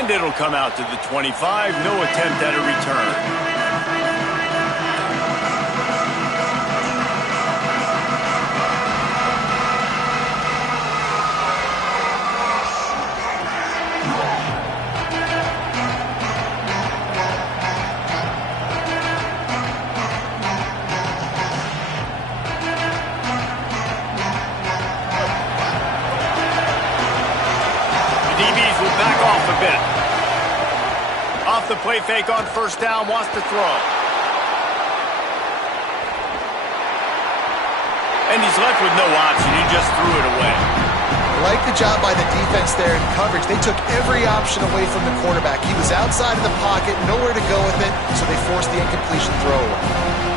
And it'll come out to the 25. No attempt at a return. Back off a bit. Off the play fake on first down, wants to throw. And he's left with no option. He just threw it away. I like the job by the defense there in coverage. They took every option away from the quarterback. He was outside of the pocket, nowhere to go with it, so they forced the incompletion throw away.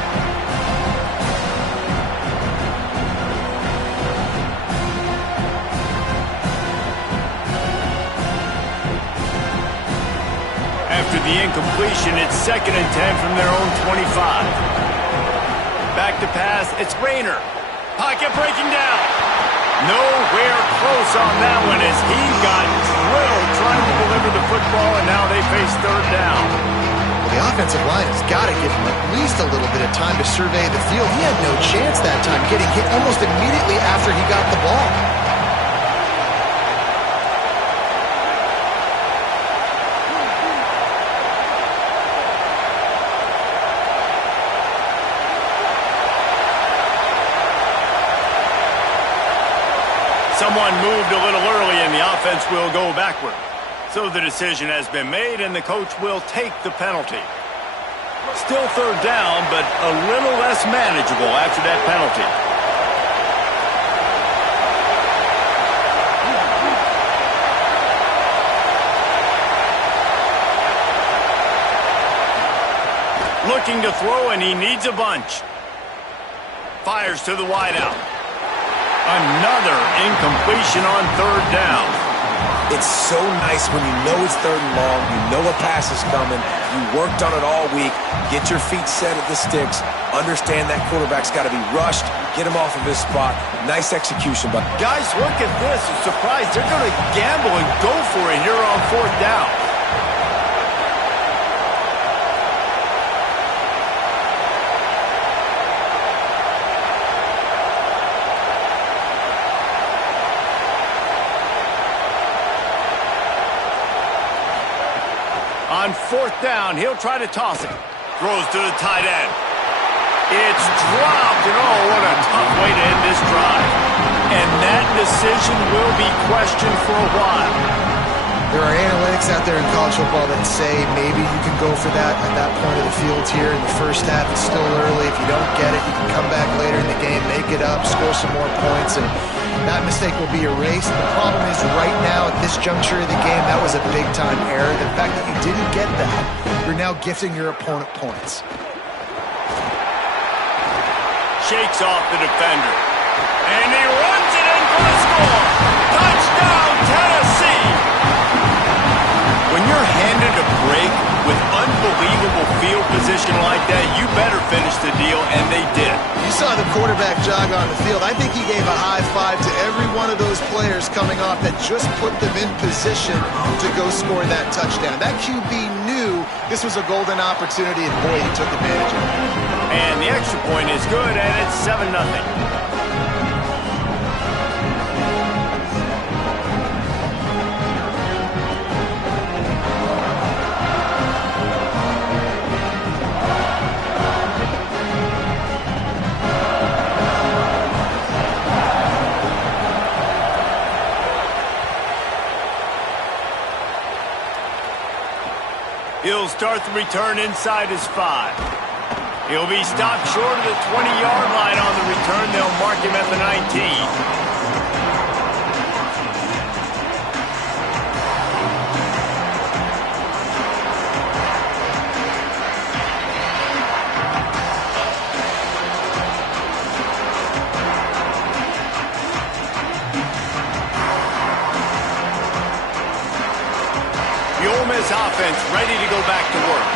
After the incompletion, it's 2nd and 10 from their own 25. Back to pass, it's Rayner. Pocket breaking down. Nowhere close on that one as he got drilled trying to deliver the football, and now they face 3rd down. Well, the offensive line has got to give him at least a little bit of time to survey the field. He had no chance that time, getting hit almost immediately after he got the ball. Someone moved a little early, and the offense will go backward. So the decision has been made, and the coach will take the penalty. Still 3rd down, but a little less manageable after that penalty. Looking to throw, and he needs a bunch. Fires to the wideout. Another incompletion on 3rd down. It's so nice when you know it's 3rd and long, you know a pass is coming, you worked on it all week, get your feet set at the sticks, understand that quarterback's got to be rushed, get him off of his spot. Nice execution. But guys, look at this. I'm surprised they're going to gamble and go for it here on 4th down. On 4th down, he'll try to toss it. Throws to the tight end. It's dropped, and oh, what a tough way to end this drive. And that decision will be questioned for a while. There are analytics out there in college football that say maybe you can go for that at that point of the field here in the first half. It's still early. If you don't get it, you can come back later in the game, make it up, score some more points, and that mistake will be erased. The problem is right now at this juncture of the game, that was a big-time error. The fact that you didn't get that, you're now gifting your opponent points. Shakes off the defender. And he runs it in for the score. Touchdown, Tennessee! When you're handed a break with unbelievable field position like that, you better finish the deal, and they did. You saw the quarterback jog on the field. I think he gave a high five to every one of those players coming off that just put them in position to go score that touchdown. That QB knew this was a golden opportunity, and boy, he took advantage of it. And the extra point is good, and it's 7-0. He'll start the return inside his 5. He'll be stopped short of the 20-yard line on the return. They'll mark him at the 19. The Ole Miss offense ready to go back to work.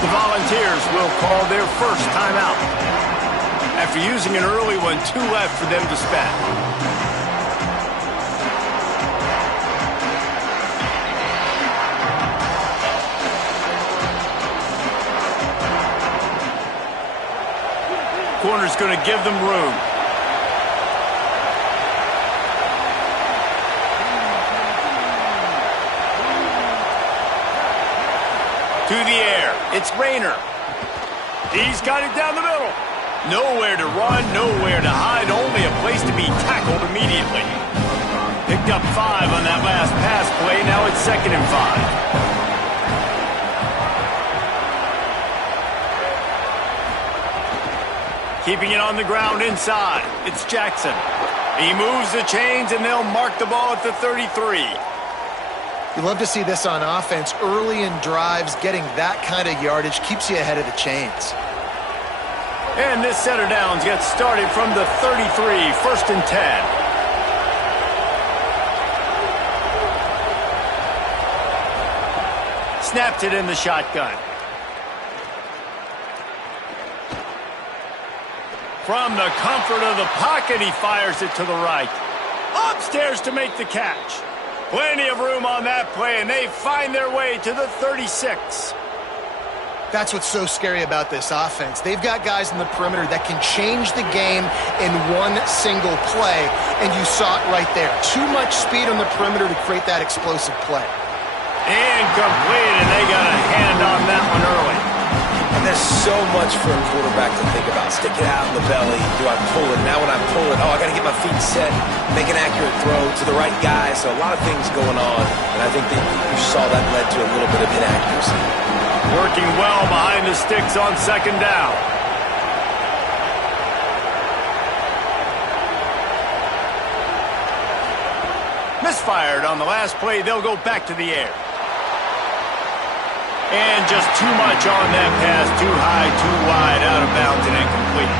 The Volunteers will call their first timeout. After using an early one, 2 left for them to spend. corner's going to give them room. To the air. It's Rayner. He's got it down the middle. Nowhere to run, nowhere to hide, only a place to be tackled immediately. Picked up 5 on that last pass play. Now it's 2nd and 5. Keeping it on the ground inside. It's Jackson. He moves the chains, and they'll mark the ball at the 33. You love to see this on offense. Early in drives, getting that kind of yardage keeps you ahead of the chains. And this set of downs gets started from the 33, 1st and 10. Snapped it in the shotgun. From the comfort of the pocket, he fires it to the right. Upstairs to make the catch. Plenty of room on that play, and they find their way to the 36. That's what's so scary about this offense. They've got guys in the perimeter that can change the game in one single play, and you saw it right there. Too much speed on the perimeter to create that explosive play. Incomplete, and they got a hand on that one early. And there's so much for a quarterback to think about. Stick it out in the belly. Do I pull it? Now when I pull it, I got to get my feet set, make an accurate throw to the right guy. So a lot of things going on, and I think that you saw that led to a little bit of inaccuracy. Working well behind the sticks on 2nd down. Misfired on the last play. They'll go back to the air. And just too much on that pass. Too high, too wide, out of bounds, and incomplete.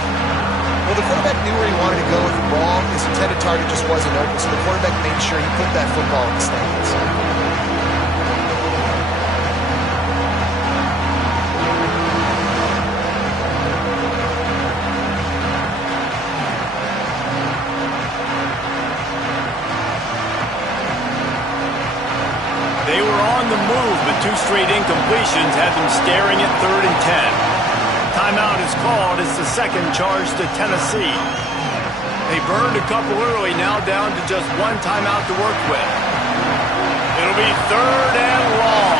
Well, the quarterback knew where he wanted to go with the ball. His intended target just wasn't open, so the quarterback made sure he put that football in the stands. They were on the move, but 2 straight incompletions had them staring at 3rd and 10. Timeout is called. It's the 2nd charge to Tennessee. They burned a couple early, now down to just 1 timeout to work with. It'll be 3rd and long.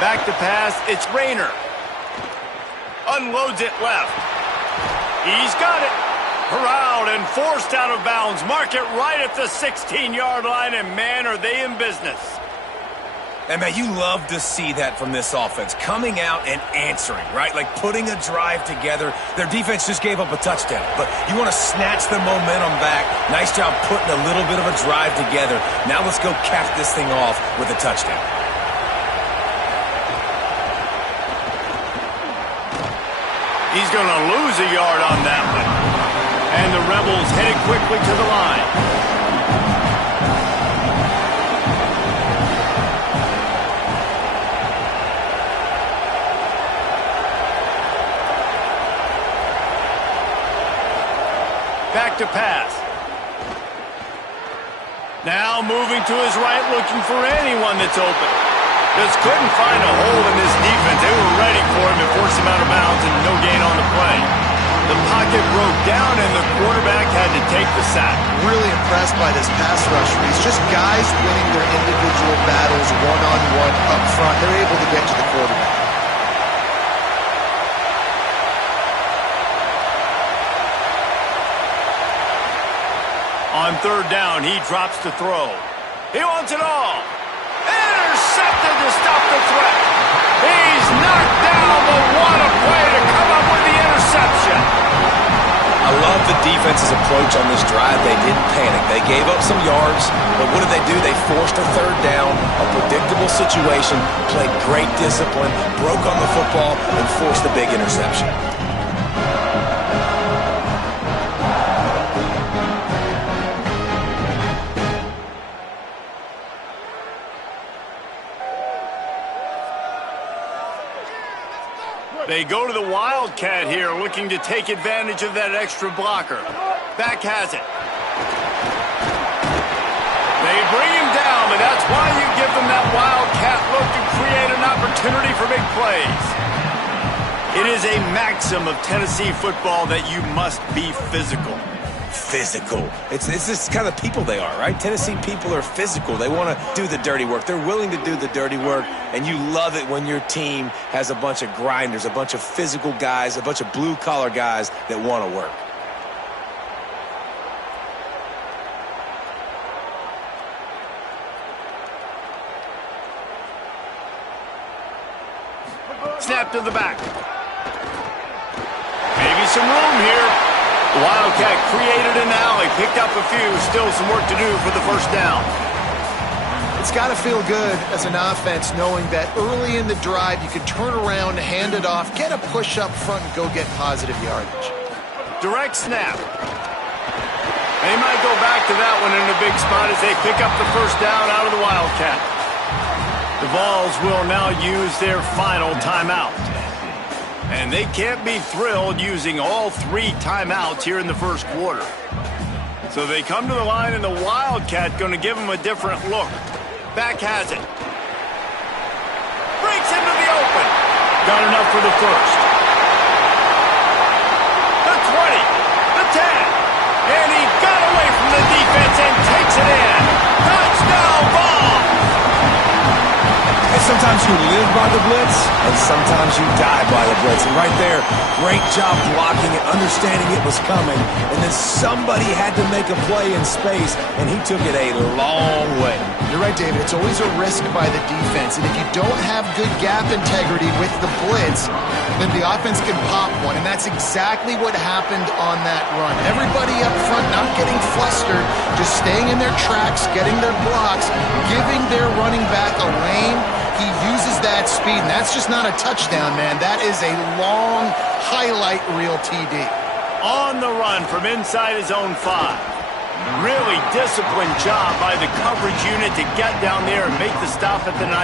Back to pass, it's Rayner. Unloads it left. He's got it. Corralled and forced out of bounds. Mark it right at the 16-yard line, and man, are they in business. And man, you love to see that from this offense. Coming out and answering, right? Like putting a drive together. Their defense just gave up a touchdown, but you want to snatch the momentum back. Nice job putting a little bit of a drive together. Now let's go cap this thing off with a touchdown. He's going to lose a yard on that one. And the Rebels headed quickly to the line. Back to pass. Now moving to his right, looking for anyone that's open. Just couldn't find a hole in this defense. They were ready for him and forced him out of bounds, and no gain on the play. The pocket broke down, and the quarterback had to take the sack. Really impressed by this pass rush. It's just guys winning their individual battles one-on-one up front. They're able to get to the quarterback. On 3rd down, he drops the throw. He wants it all. Intercepted to stop the threat. He's knocked down, but what a play to come up with the interception. I love the defense's approach on this drive. They didn't panic. They gave up some yards, but what did they do? They forced a 3rd down, a predictable situation, played great discipline, broke on the football, and forced the big interception. They go to the Wildcat here, looking to take advantage of that extra blocker. Back has it. They bring him down, but that's why you give them that Wildcat look to create an opportunity for big plays. It is a maxim of Tennessee football that you must be physical. Physical. It's this kind of people they are, right? Tennessee people are physical. They want to do the dirty work. They're willing to do the dirty work, and you love it when your team has a bunch of grinders, a bunch of physical guys, a bunch of blue-collar guys that want to work. Snap to the back. Maybe some room here. The Wildcat created an alley, picked up a few, still some work to do for the first down. It's got to feel good as an offense knowing that early in the drive you can turn around, hand it off, get a push up front, and go get positive yardage. Direct snap. They might go back to that one in a big spot as they pick up the first down out of the Wildcat. The Vols will now use their final timeout. And they can't be thrilled using all 3 timeouts here in the first quarter. So they come to the line, and the Wildcat going to give them a different look. Back has it. Breaks into the open. Got enough for the first. The 20. The 10. And he got away from the defense and takes it in. Touchdown ball. And sometimes you live by the blitz, and sometimes you die by the blitz. And right there, great job blocking it, understanding it was coming. And then somebody had to make a play in space, and he took it a long way. You're right, David. It's always a risk by the defense. And if you don't have good gap integrity with the blitz, then the offense can pop one. And that's exactly what happened on that run. Everybody up front not getting flustered, just staying in their tracks, getting their blocks, giving their running back a lane. He uses that speed, and that's just not a touchdown, man. That is a long highlight reel TD. On the run from inside his own 5. Really disciplined job by the coverage unit to get down there and make the stop at the 19.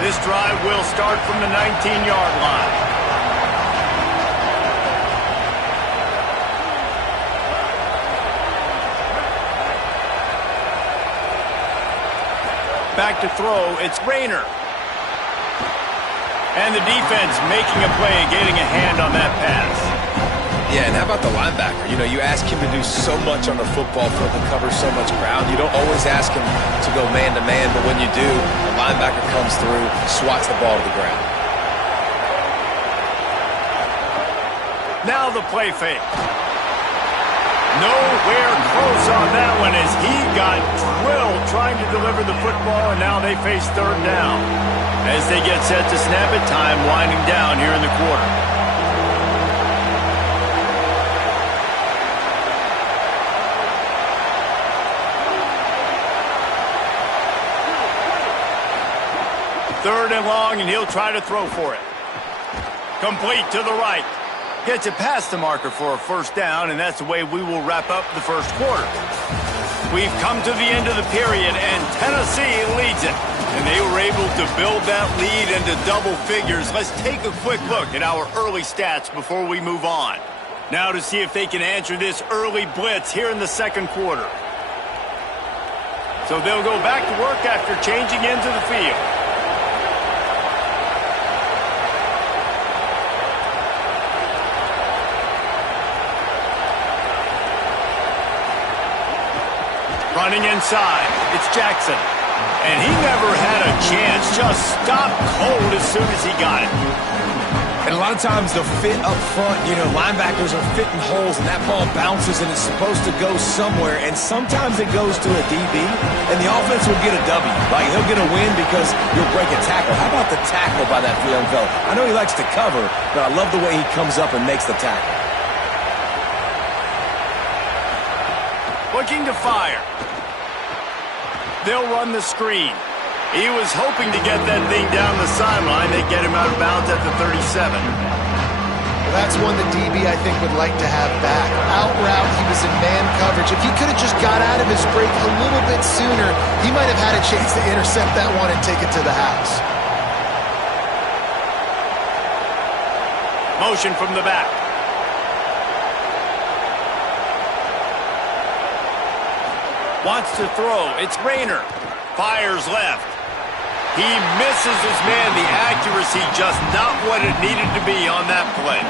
This drive will start from the 19-yard line. Back to throw, it's Rayner. And the defense making a play and getting a hand on that pass. Yeah, and how about the linebacker? You know, you ask him to do so much on the football field and cover so much ground. You don't always ask him to go man-to-man, but when you do, the linebacker comes through, swats the ball to the ground. Now the play fake. Nowhere close on that one as he got drilled trying to deliver the football, and now they face third down. As they get set to snap it, time winding down here in the quarter. Third and long, and he'll try to throw for it. Complete to the right. Gets it past the marker for a first down, and that's the way we will wrap up the first quarter. We've come to the end of the period, and Tennessee leads it. And they were able to build that lead into double figures. Let's take a quick look at our early stats before we move on. Now to see if they can answer this early blitz here in the second quarter. So they'll go back to work after changing into the field. Running inside, it's Jackson. And he never had a chance, just stopped cold as soon as he got it. And a lot of times the fit up front, you know, linebackers are fitting holes, and that ball bounces, and it's supposed to go somewhere, and sometimes it goes to a DB, and the offense will get a W. Like, he'll get a win because you'll break a tackle. How about the tackle by that young fella? I know he likes to cover, but I love the way he comes up and makes the tackle. Looking to fire. They'll run the screen. He was hoping to get that thing down the sideline. They get him out of bounds at the 37. That's one the DB, I think, would like to have back. Out route, he was in man coverage. If he could have just got out of his break a little bit sooner, he might have had a chance to intercept that one and take it to the house. Motion from the back. Wants to throw. It's Rayner. Fires left. He misses his man. The accuracy just not what it needed to be on that play.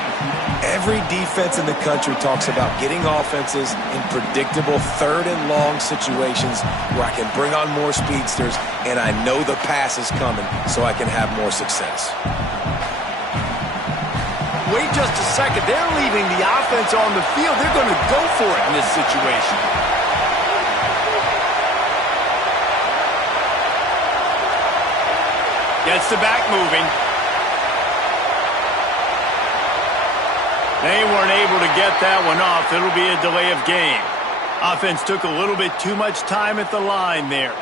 Every defense in the country talks about getting offenses in predictable third and long situations where I can bring on more speedsters and I know the pass is coming so I can have more success. Wait just a second. They're leaving the offense on the field. They're going to go for it in this situation. Gets the back moving. They weren't able to get that one off. It'll be a delay of game. Offense took a little bit too much time at the line there.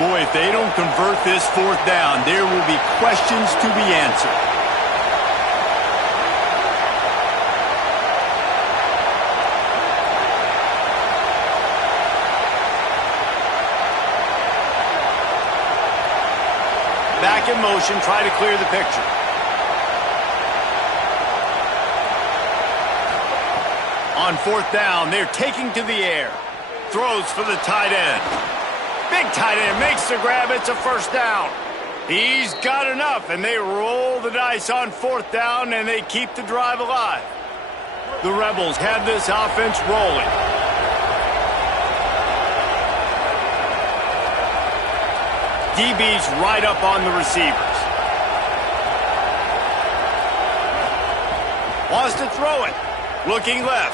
Boy, if they don't convert this fourth down, there will be questions to be answered. Back in motion, try to clear the picture. On fourth down, they're taking to the air. Throws for the tight end. Big tight end makes the grab. It's a first down. He's got enough, and they roll the dice on fourth down, and they keep the drive alive. The Rebels have this offense rolling. DB's right up on the receivers. Wants to throw it. Looking left.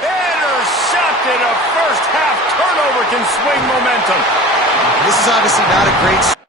Intercepted. A first half turnover can swing momentum. This is obviously not a great